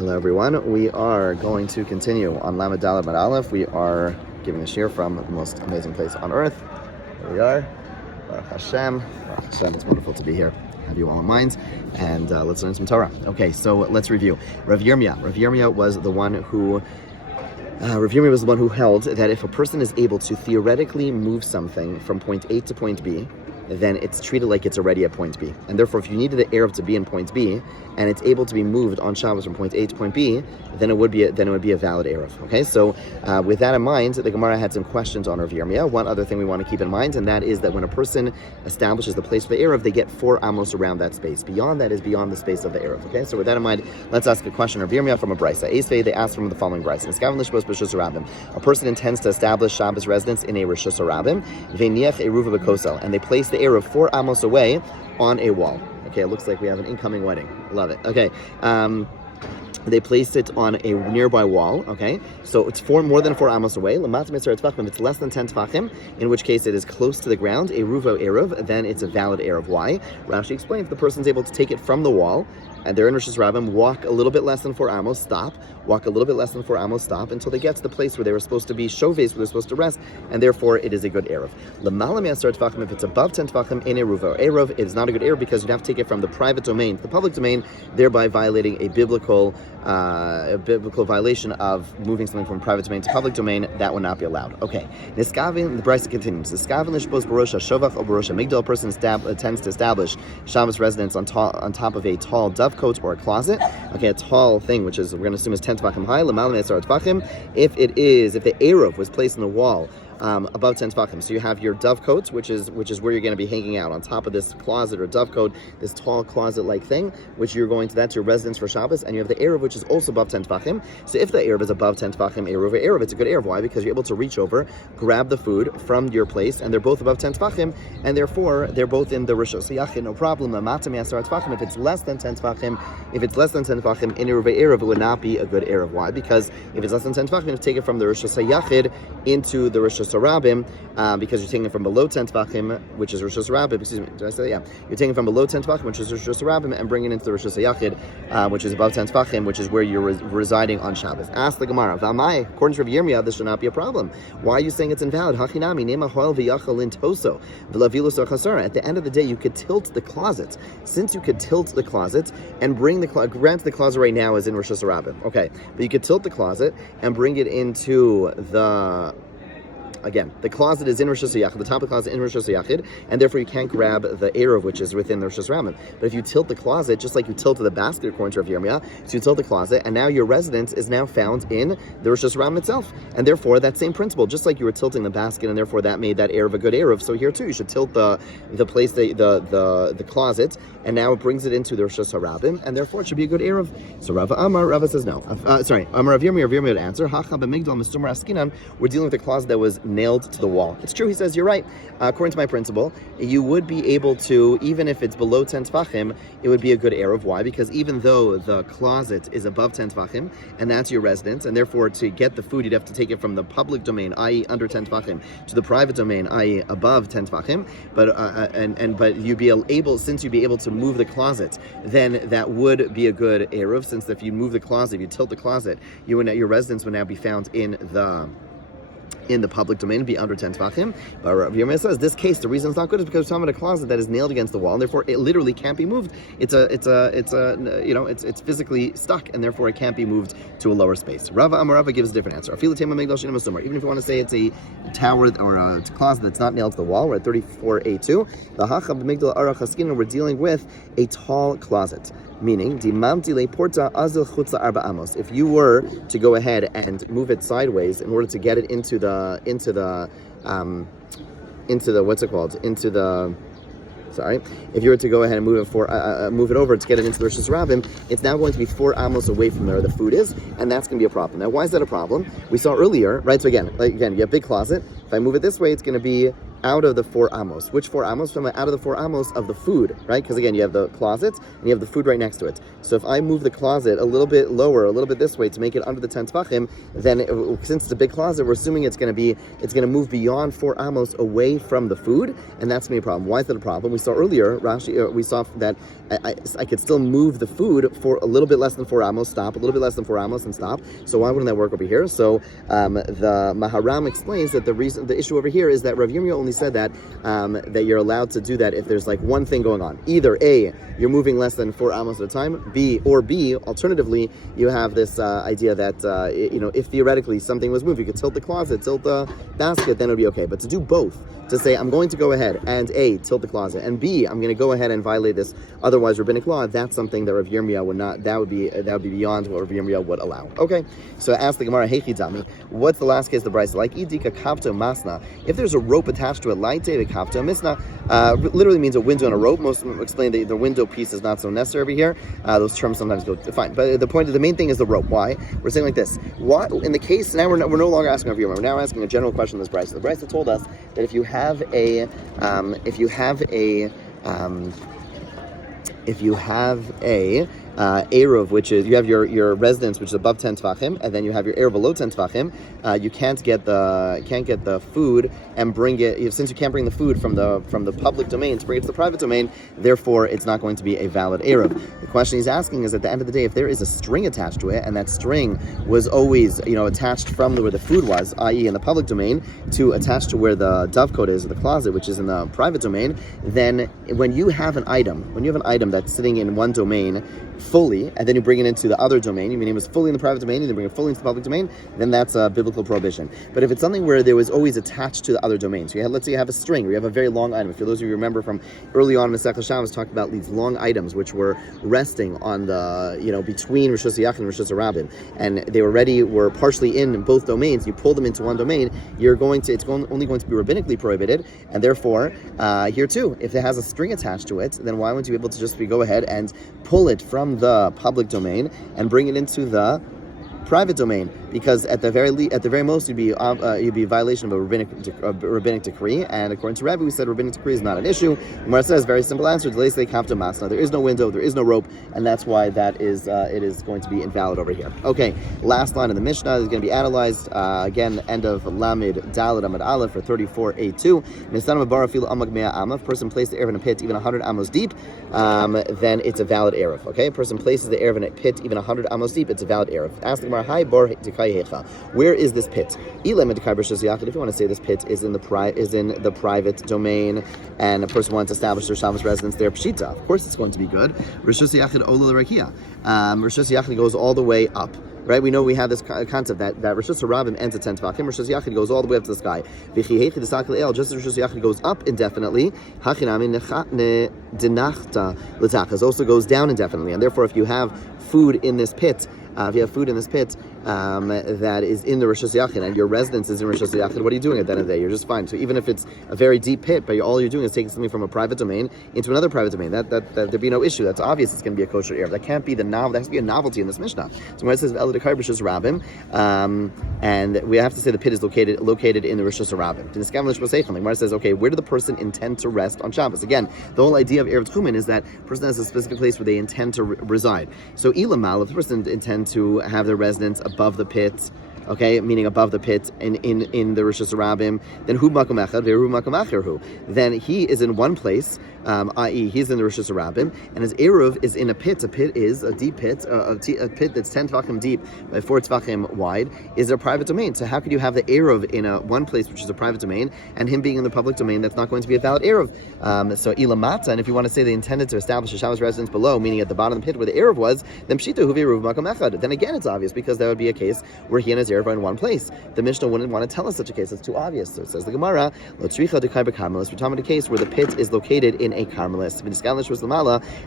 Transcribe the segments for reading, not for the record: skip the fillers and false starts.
Hello everyone, we are going to continue on Lamed Daled Amud Aleph. We are giving a shir from the most amazing place on earth. Here we are, Baruch Hashem. Baruch Hashem, it's wonderful to be here, have you all in mind, and let's learn some Torah. Okay, so let's review. Rav Yirmiyah was the one who held that if a person is able to theoretically move something from point A to point B, then it's treated like it's already at point B. And therefore, if you needed the Eruv to be in point B, and it's able to be moved on Shabbos from point A to point B, then it would be a valid Eruv. Okay, so with that in mind, the Gemara had some questions on Rav Yirmiyah. One other thing we want to keep in mind, and that is that when a person establishes the place for the Eruv, they get 4 amos around that space. Beyond that is beyond the space of the Eruv. Okay, so with that in mind, let's ask a question of Rav Yirmiyah from a brisa. Esvei, they asked from the following brisa: a person intends to establish Shabbos residence in a Rishus Harabim, ve'niach eruva b'kosel, and they place the Eruv 4 amos away on a wall. Okay, it looks like we have an incoming wedding. Love it. Okay. They placed it on a nearby wall, okay? So it's more than 4 amos away. If it's less than 10 tefachim, in which case it is close to the ground, eruvo eruv, then it's a valid eruv. Why? Rashi explains the person's able to take it from the wall, and they're in Rishus Harabim, walk a little bit less than 4 amos, stop, walk a little bit less than 4 amos, stop, until they get to the place where they were supposed to be, shoves, where they're supposed to rest, and therefore it is a good eruv. If it's above 10 tefachim, in eruvo eruv, it is not a good eruv because you'd have to take it from the private domain to the public domain, thereby violating a biblical violation of moving something from private domain to public domain. That would not be allowed. Okay. Niskavin, the brisa continues. Niskavin lishbos barosha shovach or barosha migdal. Person tends to establish Shabbos residence on top of a tall dovecote or a closet. Okay, a tall thing, which is we're going to assume is 10 tefachim high. L'malam esar tefachim. If the eruv was placed in the wall above 10 tefachim. So you have your dovecote, which is where you're going to be hanging out on top of this closet or dovecote, this tall closet-like thing, which that's your residence for Shabbos, and you have the eruv, which is also above 10 tefachim. So if the eruv is above 10 tefachim, eruv, it's a good eruv. Why? Because you're able to reach over, grab the food from your place, and they're both above 10 tefachim, and therefore they're both in the rishos hayachid, no problem. If it's less than 10 tefachim, in eruv, it would not be a good eruv. Why? Because if it's less than 10 tefachim, you have to take it from the rishos hayachid into the rishos Harabim, because you're taking it from below 10 tefachim, which is Rishus Harabim. Excuse me, did I say that? Yeah. You're taking it from below 10 tefachim, which is Rishus Harabim, and bringing it into the Rishus Hayachid, which is above 10 tefachim, which is where you're residing on Shabbos. Ask the Gemara, V'amai, according to Rav Yirmiyah, this should not be a problem. Why are you saying it's invalid? Hachinami, nema hoel v'yachal lintoso, v'lavilos chasara. At the end of the day, you could tilt the closet. Since you could tilt the closet and bring granted the closet right now is in Rishus Harabim, okay, but you could tilt the closet and bring it into the closet is in Rishus Hayachid, the top of the closet in Rishus Hayachid, and therefore you can't grab the eruv, which is within the Rishus Harabim. But if you tilt the closet, just like you tilted the basket according to Rav Yirmiyah, so you tilt the closet, and now your residence is now found in the Rishus Harabim itself. And therefore, that same principle, just like you were tilting the basket, and therefore that made that eruv a good eruv, so here too, you should tilt the place, the closet, and now it brings it into the Rishus Harabim, and therefore it should be a good eruv. So Rava says no. Amar Rav Yirmiyah would answer, Hacha b'migdal mistumar askinan, we're dealing with a closet that was nailed to the wall. It's true, he says, you're right. According to my principle, you would be able to, even if it's below 10 tefachim, it would be a good eruv. Why? Because even though the closet is above 10 tefachim, and that's your residence, and therefore to get the food, you'd have to take it from the public domain, i.e. under 10 tefachim, to the private domain, i.e. above 10 tefachim, but you'd be able, since you'd be able to move the closet, then that would be a good eruv, since if you move the closet, if you tilt the closet, your residence would now be found in the public domain, be under 10 tefachim. But Rav Yirmiyah says this case, the reason it's not good is because we're talking about a closet that is nailed against the wall, and therefore it literally can't be moved. It's physically stuck, and therefore it can't be moved to a lower space. Rava gives a different answer. Even if you want to say it's a tower or a closet that's not nailed to the wall, we're at 34a2. The Hachab Migdal Arach Haskinan, we're dealing with a tall closet. Meaning, if you were to go ahead and move it sideways in order to get it into the if you were to go ahead and move it over to get it into the Rishus Harabim, it's now going to be 4 amos away from where the food is, and that's going to be a problem. Now, why is that a problem? We saw earlier, right? So again, you have a big closet. If I move it this way, it's going to be out of the 4 amos. Which 4 amos? From out of the 4 amos of the food, right? Because again, you have the closet and you have the food right next to it. So if I move the closet a little bit lower, a little bit this way to make it under the 10 tvachim, then since it's a big closet, we're assuming it's going to move beyond 4 amos away from the food, and that's going to be a problem. Why is that a problem? We saw earlier, Rashi, we saw that I could still move the food for a little bit less than 4 amos, stop, a little bit less than 4 amos, and stop. So why wouldn't that work over here? So the Maharam explains that the issue over here is that Rav Yirmiyah only said that that you're allowed to do that if there's like one thing going on. Either A, you're moving less than 4 amos at a time, B, alternatively, you have this idea that if theoretically something was moved, you could tilt the closet, tilt the basket, then it would be okay. But to do both, to say I'm going to go ahead and A, tilt the closet, and B, I'm going to go ahead and violate this otherwise rabbinic law, that's something that Rav Yirmiyah would not. That would be beyond what Rav Yirmiyah would allow. Okay, so ask the Gemara, Heichi Dami, what's the last case of the Brisa? Like idika kapto masna, if there's a rope attached to it, laite the kapto misna, literally means a window and a rope. Most of them explain that the window piece is not so necessary over here. Those terms sometimes go fine, but the main thing is the rope. Why? We're saying like this. What in the case now? We're no longer asking Rav Yirmiyah. We're now asking a general question in this Brisa. The Brisa told us that if you have a Eruv, which is you have your residence, which is above 10 tvachim, and then you have your Eruv below 10 tvachim. You can't get the food and bring it, since you can't bring the food from the public domain to bring it to the private domain. Therefore, it's not going to be a valid Eruv. The question he's asking is, at the end of the day, if there is a string attached to it, and that string was always attached from where the food was, i.e. in the public domain, to attach to where the dovecote is, or the closet, which is in the private domain, then when you have an item that's sitting in one domain fully, and then you bring it into the other domain, you mean it was fully in the private domain, and then bring it fully into the public domain, then that's a biblical prohibition. But if it's something where there was always attached to the other domain, so let's say you have a string, or you have a very long item. For those of you who remember from early on in Masechah Shabbos, talked about these long items which were resting on the, between Rishus Yachid and Rishus Rabbin, and they were partially in both domains. You pull them into one domain, it's only going to be rabbinically prohibited, and therefore, here too, if it has a string attached to it, then why wouldn't you be able to just go ahead and pull it from the public domain and bring it into the private domain? Because at the very most, you'd be a violation of a rabbinic decree. And according to Rabbi, we said rabbinic decree is not an issue. Gemara says very simple answer: there is no window, there is no rope, and that's why it is going to be invalid over here. Okay, last line of the Mishnah is going to be analyzed again. End of Lamed Daled Amud Aleph for 34a2. If person placed the erev in a pit even 100 amos deep, then it's a valid erev. Okay, a person places the erev in a pit even 100 amos deep, it's a valid erev. Ask the Gemara, hi bar. Where is this pit? If you want to say this pit is in the private domain, and a person wants to establish their Shabbos residence there, pshita, of course it's going to be good. Rishus Yachid ola l'rakia. Rishus Yachid goes all the way up. Right, we know we have this concept that Rishus Rabbim ends at 10 tvachim. Rishus Yachid goes all the way up to the sky. Just as Rishus Yachid goes up indefinitely, it also goes down indefinitely. And therefore, if you have food in this pit, that is in the Rishus Yachid, and your residence is in Rishus Yachid, what are you doing at the end of the day? You're just fine. So even if it's a very deep pit, but all you're doing is taking something from a private domain into another private domain, that there'd be no issue. That's obvious. It's going to be a kosher erev. That can't be that has to be a novelty in this Mishnah. So when it says Eladikar Rishus Rabbim, and we have to say the pit is located in the Rishus Rabbim. The Gemara says, okay, where did the person intend to rest on Shabbos? Again, the whole idea of erev tchumen is that person has a specific place where they intend to reside. So ilamal, if the person intends to have their residence above the pit, okay, meaning above the pit in the Rishus Rabbim, then hu makom echad ve'hu makom acher hu. Then he is in one place, i.e., he's in the Rishus Rabbim, and his eruv is in a pit. A pit is a deep pit, a pit that's 10 tvachim deep by 4 tvachim wide, is a private domain. So how could you have the eruv in one place which is a private domain, and him being in the public domain that's not going to be a valid eruv? So ilamata, and if you want to say they intended to establish a Shabbos residence below, meaning at the bottom of the pit where the eruv was, then pshita hu ve'eruv makom echad. Then again, it's obvious because that would be a case where he and his eruv are in one place. The Mishnah wouldn't want to tell us such a case. It's too obvious. So it says the Gemara, we're talking about a case where the pit is located in a Carmelis,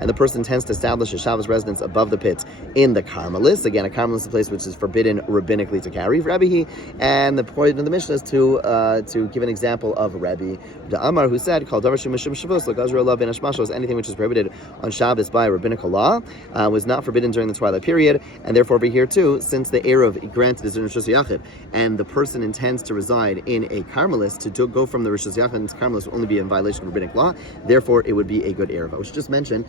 and the person intends to establish a Shabbos residence above the pit in the Carmelis. Again, a Carmelis is a place which is forbidden rabbinically to carry, Rabbi. And the point of the Mishnah is to give an example of Rabbi the Amar, who said, anything which is prohibited on Shabbos by rabbinical law was not forbidden during the twilight period, and therefore over here too, since the Eruv granted is in Rishus Yachid, and the person intends to reside in a Carmelis, to go from the Rishus Yachid into Carmelis will only be in violation of rabbinic law. Therefore, it would be a good Eruv. I should just mention,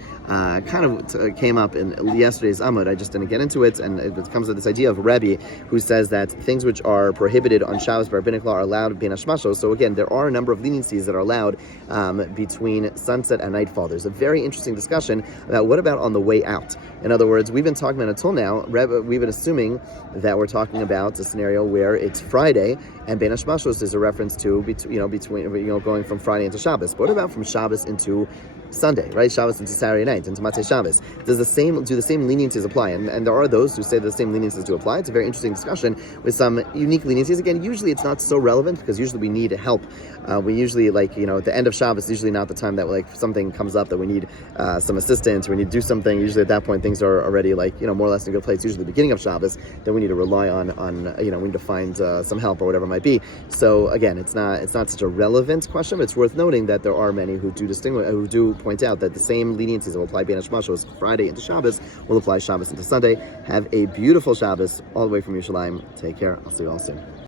came up in yesterday's Amud. I just didn't get into it, and it comes with this idea of Rebbe, who says that things which are prohibited on Shabbos by rabbinic law are allowed bein hashmashos. So again, there are a number of leniencies that are allowed between sunset and nightfall. There's a very interesting discussion about what about on the way out. In other words, we've been talking about until now, we've been assuming that we're talking about a scenario where it's Friday, and bein hashmashos is a reference to going from Friday into Shabbos. But what about from Shabbos into Sunday, right? Shabbos into Saturday night, into Matzei Shabbos. Do the same leniencies apply? And there are those who say the same leniencies do apply. It's a very interesting discussion with some unique leniencies. Again, usually it's not so relevant because usually we need help. We usually at the end of Shabbos, usually not the time that something comes up that we need some assistance, or we need to do something. Usually at that point things are already more or less in a good place. Usually the beginning of Shabbos, then we need to rely on we need to find some help or whatever it might be. So again, it's not such a relevant question, but it's worth noting that there are many who do point out that the same leniencies that will apply bein hashmashos Friday into Shabbos will apply Shabbos into Sunday. Have a beautiful Shabbos all the way from Yerushalayim. Take care. I'll see you all soon.